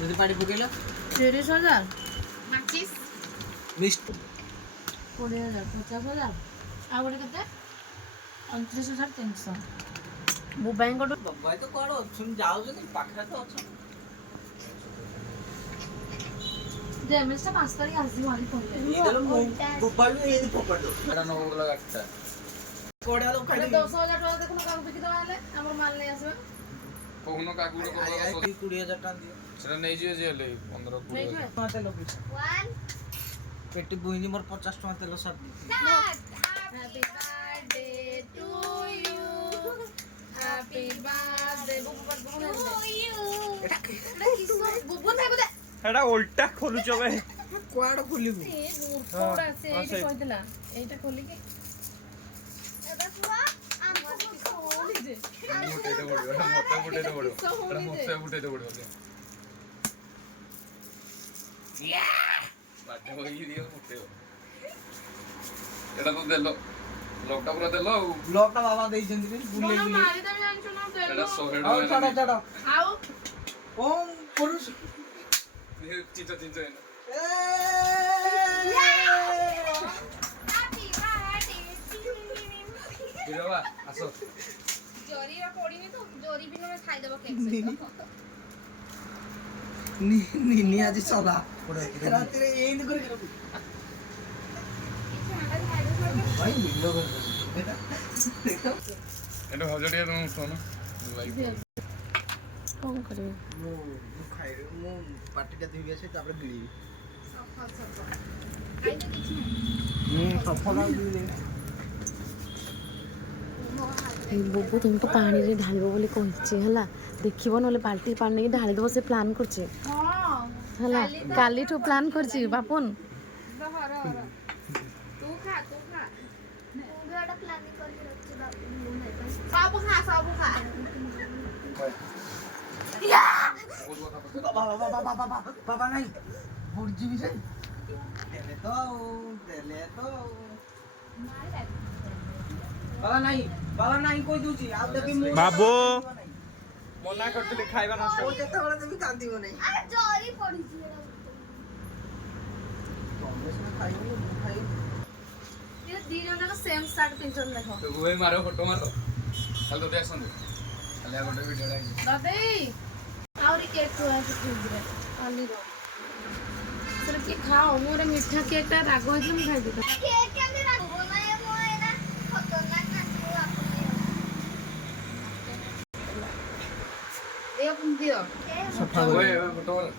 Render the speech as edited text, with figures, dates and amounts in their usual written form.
যদি পাড়ি পকেইল 30,000 ମାଚିସ୍ ମିଷ୍ଟ 20,000 50,000 ଆଉ ଗୋଟେ କେତେ 29,300 ବୁବାଇଙ୍କଠୁ ଭାଇ ତ କୁଆଡେ ଅଛନ୍ତି ଯାଉଛନ୍ତି ପାଖରେ ତ ଅଛନ୍ତି ଯେ ଏମଏସଟା 5 ତାରିଖ ଆସିବ ଆଣି କହିଲେ ଇଦଲ ମୁଁ ମୋବାଇଲ ଏଇଦି ଫୋପାଡ ଦଉ ଏଟା ନ ଗଲା ଗାଟା କୋଡା ଲୋକ ଖାଇ 10,000 ଟଙ୍କା ଦେଖୁନ କାକୁ ବିକି ଦବା ହେଲେ ଆମର ମାଲ ନେଇ ଆସିବ କହୁନ କାକୁ ଗୋଟେ କର 20,000 ଟଙ୍କା ଦିଅ ସେଟା ନେଇଯିବେ ଯେ ହେଲେ 15 20 ନେଇଯିବେ ଟଙ୍କା ତେଲ ପଇସା 1 ପେଟି ବୁଇନି ମୋର 50 ଟଙ୍କା ତେଲ ସାର ଦେଇଛି Happy birthday to you. Happy birthday. बुबुन भाई बोले एटा उल्टा खोलुछ बे କୁଆଡେ ଖୋଲିବୁ ए मूर्खोड़ा से एटा कहतिला एटा खोली के ଏବେ କୁହ ଆମକୁ खोली जे मुठे तो बड़ो मोटे मुठे तो बड़ो एटा मोटे मुठे तो बड़ो बाटे होई दियो मुठे एटा तो देलो लॉकटा पूरा देलो ବ୍ଲକ ଟା ବାବା ଦେଇଛନ୍ତି ରେ ବୁଲେଇ बोला ବୁଲେଇ मारी दे जानछु ना एटा देलो 100 ଆଉ ଛାଡ ଛାଡ आउ ଓମ୍ କରୁଛ चिंचा चिंचा ହାପି ବାର୍ଥଡେ बिरवा आसो ଜରିର ପଡିନି ତ ଜରି ବି ନହେଲେ ଖାଇଦବ କେକ୍ ନିନି ଆଜି ସଦା ରାତିରେ ଏଇନି କରି ଭାଇ ଭିଡିଓ କରି एटा हजड़िया तुम सुनो भाई कौन करे ମୁଁ ଖାଇ ମୁଁ ପାଟିଟା ଧୋଇକି ଆସେ ତାପରେ ଗିଳିବି ଖାଇଦେ କିଛି ନାହିଁ ସଫଳ बुबु तुमको पानी रे ढालिबो बोली कहछि हला देखिबो नले बाल्टी पानी नहीं ढाली देबो से प्लान करछि ହଁ हला काली ठो प्लान करछि बापुन ହର ହର ତୁ ଖା ମୁଁ ବି ଗୋଟେ ପ୍ଲାନିଂ କରିକି ରଖିଛି ବାବୁ ସବୁ ଖା ବାବା ବାବା ବାବା ବାବା ବାବା ନାହିଁ ବୁଡିଯିବି ସେ ଦେଲେ ତ ବାବା ନାହିଁ କହି ଦଉଛି ଆଉ ଦେବି ମୁଁ बाबू मना करतले खाइबा नष्ट ଆଉ ଯେତେବେଳେ ଦେବି କାନ୍ଦିବ ନାହିଁ ଆରେ ଜରି ପଡିଛି ଏଟା ତମେ ସିନା ଖାଇବନି ମୁଁ ଖାଇବି ये दी जन का सेम शर्ट पिंचन देखो तो गुहे मारो फोटो मारो चल तो देख सुन चल या फोटो वीडियो लाइन दादी आउरी केक तो है फ्रिज रे आली रो सर के खाओ मोरे मीठा केक ता राग होइछ हम खाइ देता କେକ୍ କେମିତି ରାଖିବ ମାନେ ମୁଁ ଏଇନା ଖତରନାକ କାଟିବ ଆପଣ दियो କେକ୍ ओए फोटो मारो